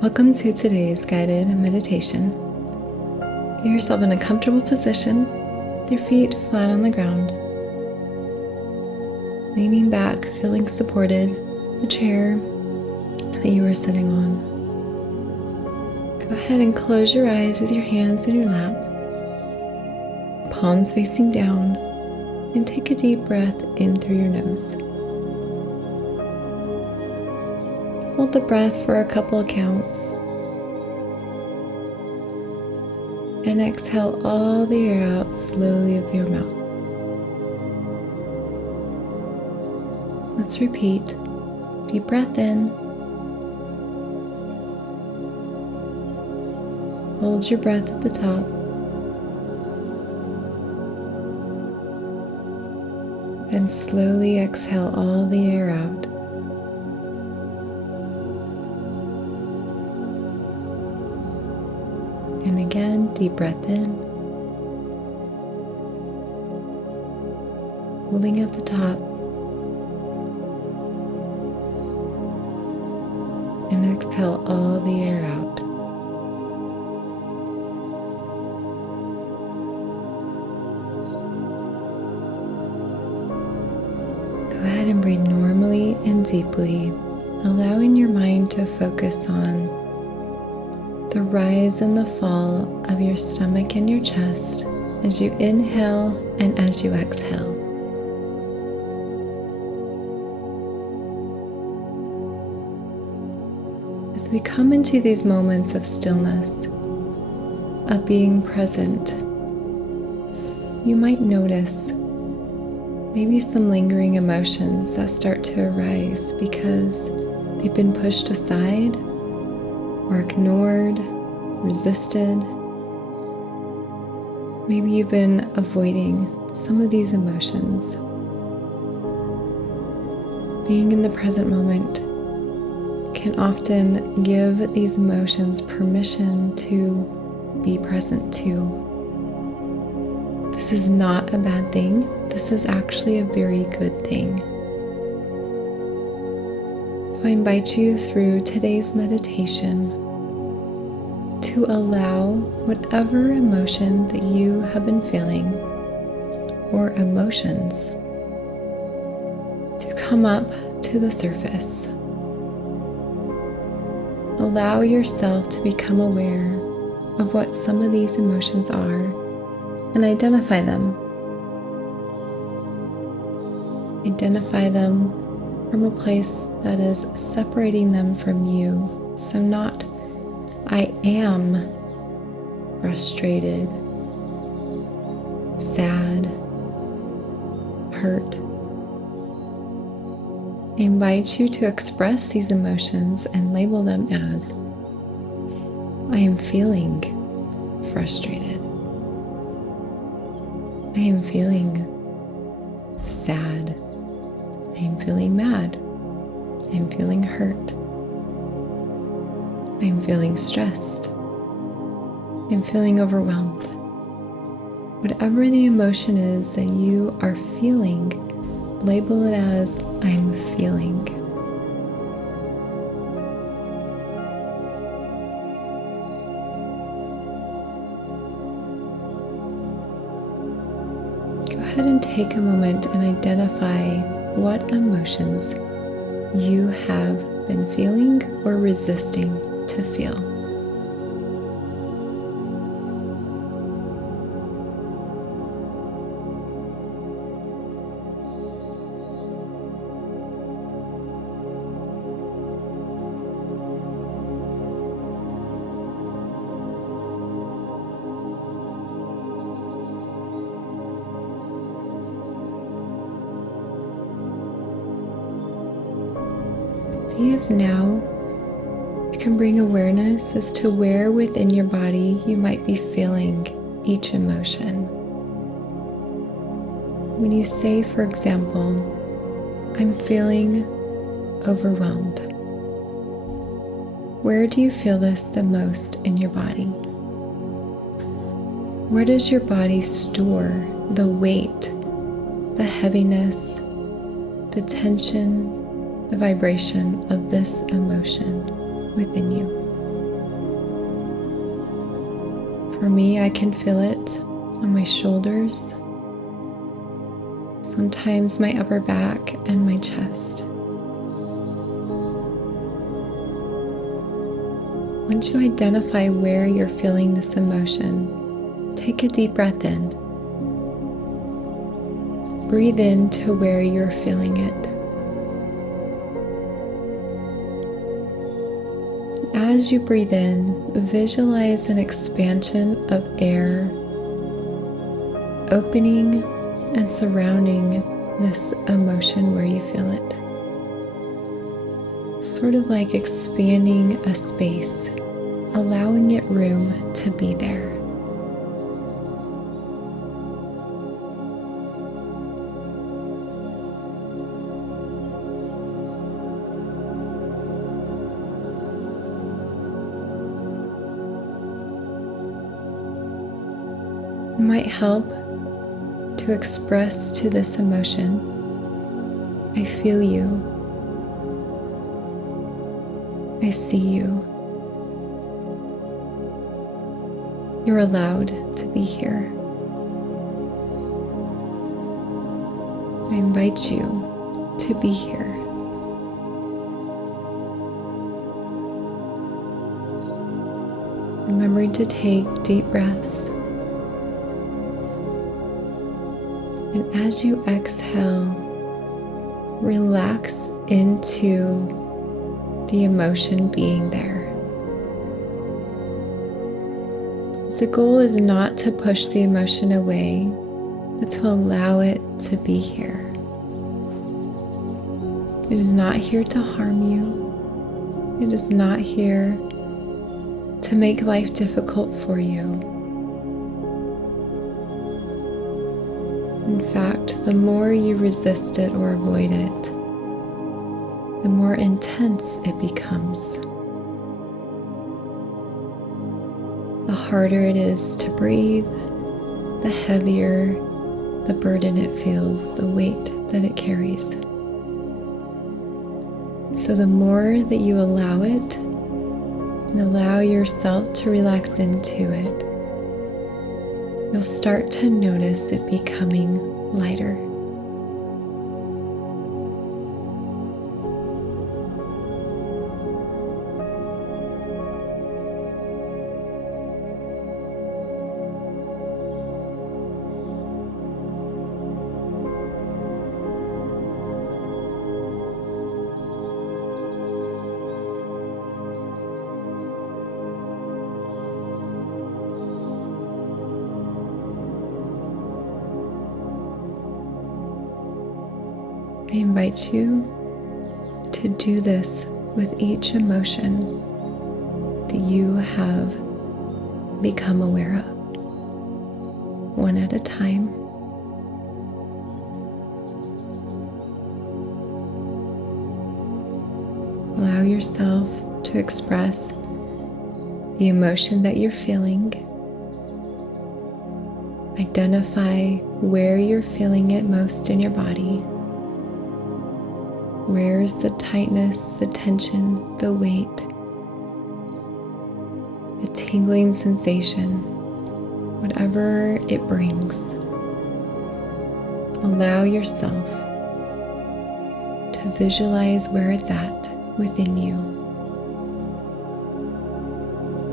Welcome to today's guided meditation. Get yourself in a comfortable position, with your feet flat on the ground. Leaning back, feeling supported, the chair that you are sitting on. Go ahead and close your eyes with your hands in your lap, palms facing down, and take a deep breath in through your nose. Hold the breath for a couple of counts. And exhale all the air out slowly of your mouth. Let's repeat. Deep breath in. Hold your breath at the top. And slowly exhale all the air out. And again, deep breath in, holding at the top, and exhale all the air out. Go ahead and breathe normally and deeply, allowing your mind to focus on the rise and the fall of your stomach and your chest as you inhale and as you exhale. As we come into these moments of stillness, of being present, you might notice maybe some lingering emotions that start to arise because they've been pushed aside or ignored, resisted. Maybe you've been avoiding some of these emotions. Being in the present moment can often give these emotions permission to be present too. This is not a bad thing. This is actually a very good thing. So I invite you through today's meditation to allow whatever emotion that you have been feeling or emotions to come up to the surface. Allow yourself to become aware of what some of these emotions are and identify them. Identify them from a place that is separating them from you. So not I am frustrated, sad, hurt. I invite you to express these emotions and label them as I am feeling frustrated. I am feeling sad. I am feeling mad. I am feeling hurt. I'm feeling stressed. I'm feeling overwhelmed. Whatever the emotion is that you are feeling, label it as I'm feeling. Go ahead and take a moment and identify what emotions you have been feeling or resisting to feel. See if now you can bring awareness as to where within your body you might be feeling each emotion. When you say, for example, I'm feeling overwhelmed, where do you feel this the most in your body? Where does your body store the weight, the heaviness, the tension, the vibration of this emotion within you? For me, I can feel it on my shoulders, sometimes my upper back and my chest. Once you identify where you're feeling this emotion, take a deep breath in. Breathe in to where you're feeling it. As you breathe in, visualize an expansion of air opening and surrounding this emotion where you feel it. Sort of like expanding a space, allowing it room to be there. It might help to express to this emotion, I feel you. I see you. You're allowed to be here. I invite you to be here. Remembering to take deep breaths. And as you exhale, relax into the emotion being there. The goal is not to push the emotion away, but to allow it to be here. It is not here to harm you. It is not here to make life difficult for you. In fact, the more you resist it or avoid it, the more intense it becomes. The harder it is to breathe, the heavier the burden it feels, the weight that it carries. So the more that you allow it and allow yourself to relax into it, you'll start to notice it becoming lighter. I invite you to do this with each emotion that you have become aware of, one at a time. Allow yourself to express the emotion that you're feeling. Identify where you're feeling it most in your body. Where is the tightness, the tension, the weight, the tingling sensation, whatever it brings. Allow yourself to visualize where it's at within you.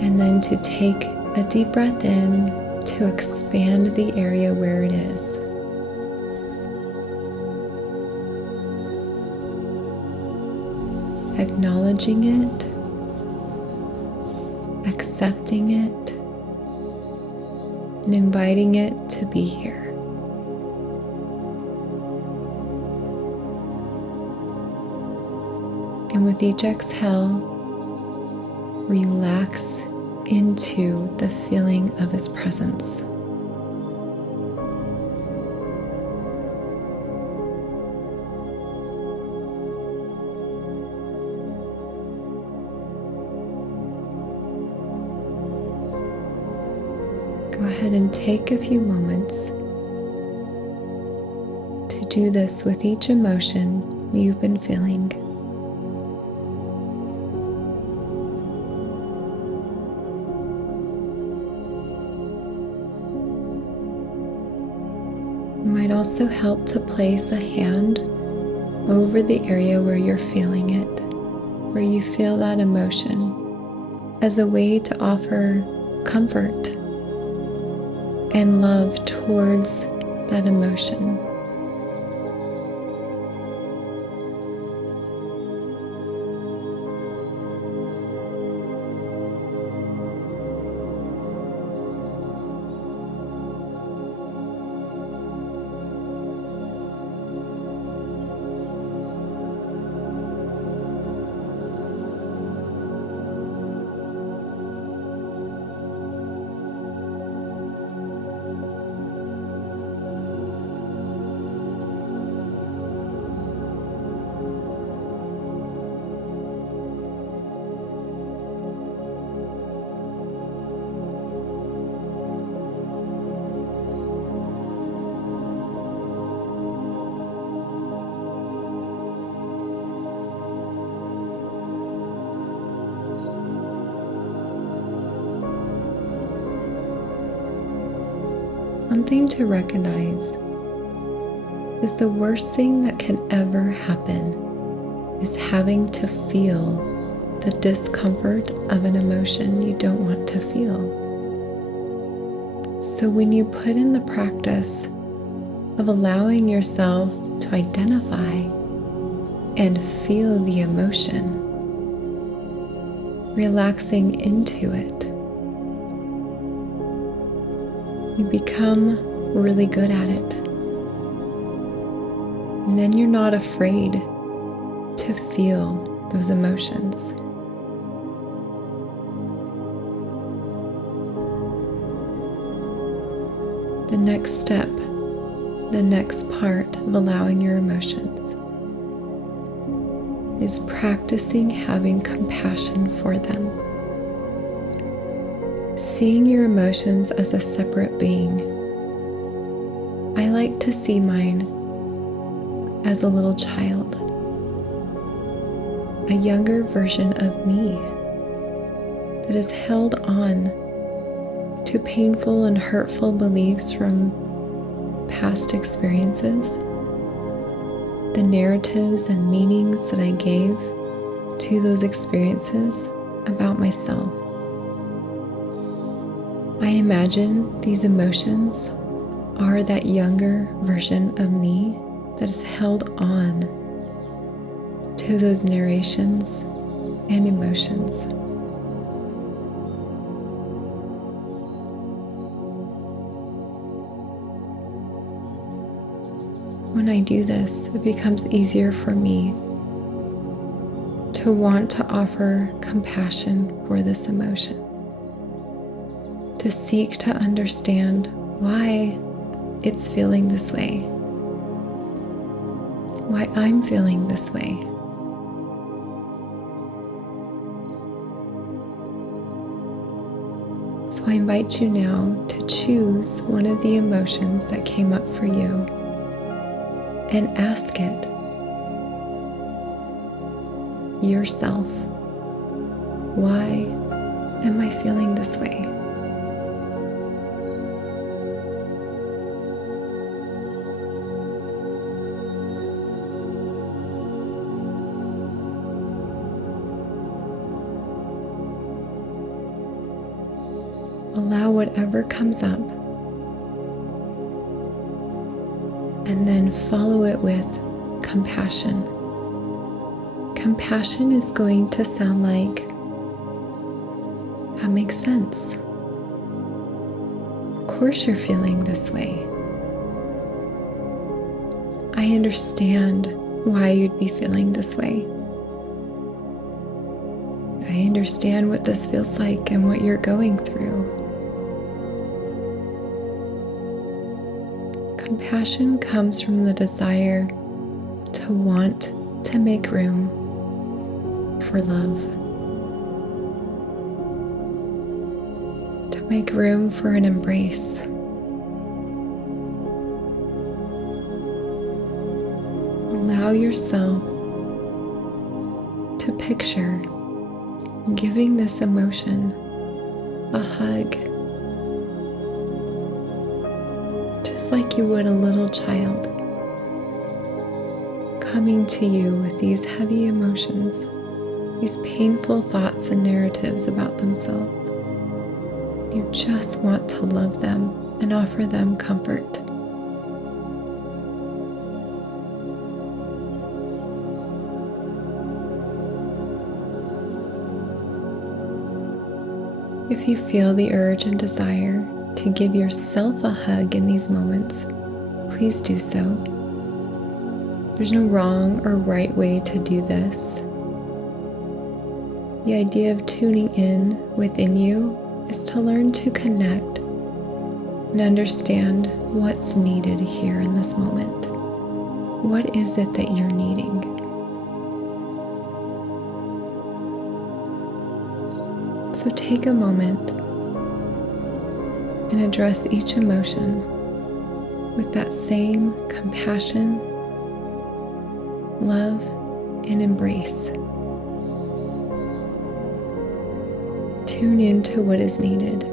And then to take a deep breath in to expand the area where it is. Acknowledging it, accepting it, and inviting it to be here. And with each exhale, relax into the feeling of its presence. Go ahead and take a few moments to do this with each emotion you've been feeling. It might also help to place a hand over the area where you're feeling it, where you feel that emotion, as a way to offer comfort and love towards that emotion. Something to recognize is the worst thing that can ever happen is having to feel the discomfort of an emotion you don't want to feel. So when you put in the practice of allowing yourself to identify and feel the emotion, relaxing into it, you become really good at it. And then you're not afraid to feel those emotions. The next step, the next part of allowing your emotions is practicing having compassion for them. Seeing your emotions as a separate being. I like to see mine as a little child, a younger version of me that has held on to painful and hurtful beliefs from past experiences, the narratives and meanings that I gave to those experiences about myself. I imagine these emotions are that younger version of me that is held on to those narrations and emotions. When I do this, it becomes easier for me to want to offer compassion for this emotion, to seek to understand why it's feeling this way, why I'm feeling this way. So I invite you now to choose one of the emotions that came up for you and ask it yourself, why am I feeling this way? Allow whatever comes up and then follow it with compassion. Compassion is going to sound like, that makes sense. Of course you're feeling this way. I understand why you'd be feeling this way. I understand what this feels like and what you're going through. Compassion comes from the desire to want to make room for love, to make room for an embrace. Allow yourself to picture giving this emotion a hug. just like you would a little child, coming to you with these heavy emotions, these painful thoughts and narratives about themselves. You just want to love them and offer them comfort. If you feel the urge and desire to give yourself a hug in these moments, please do so. There's no wrong or right way to do this. The idea of tuning in within you is to learn to connect and understand what's needed here in this moment. What is it that you're needing? So take a moment and address each emotion with that same compassion, love, and embrace. Tune into what is needed.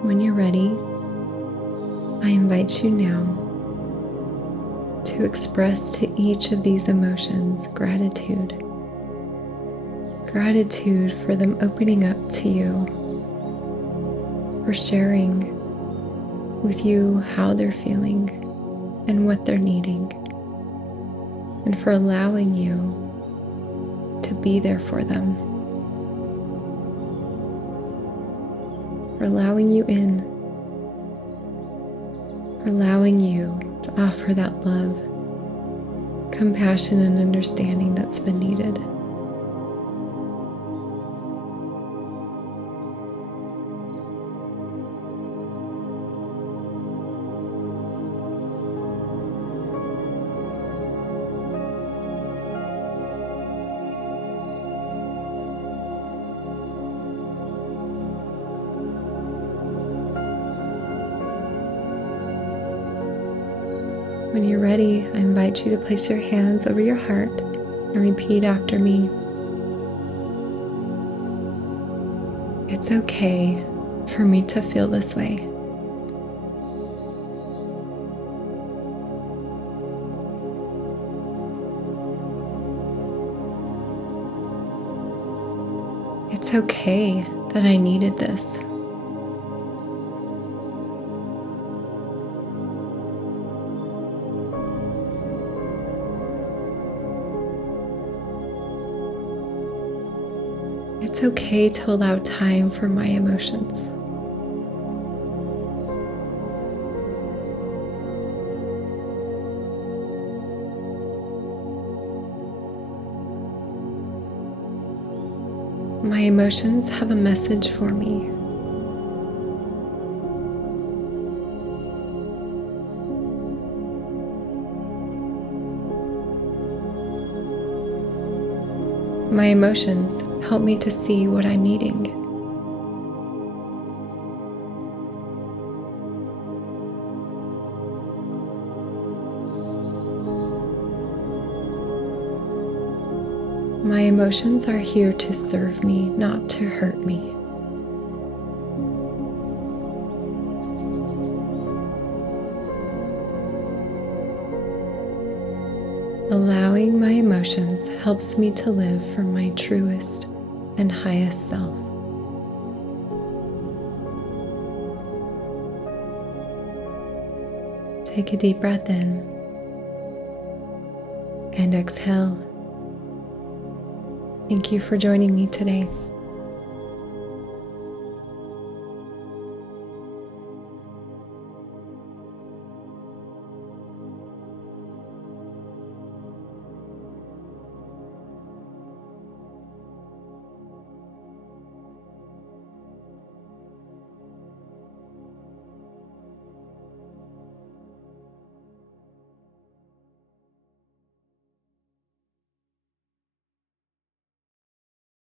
When you're ready, I invite you now to express to each of these emotions gratitude. Gratitude for them opening up to you, for sharing with you how they're feeling and what they're needing, and for allowing you to be there for them. For allowing you in, for allowing you to offer that love, compassion, and understanding that's been needed. When you're ready, I invite you to place your hands over your heart and repeat after me. It's okay for me to feel this way. It's okay that I needed this. It's okay to allow time for my emotions. My emotions have a message for me. My emotions help me to see what I'm needing. My emotions are here to serve me, not to hurt me. Allowing my emotions helps me to live from my truest and highest self. Take a deep breath in and exhale. Thank you for joining me today.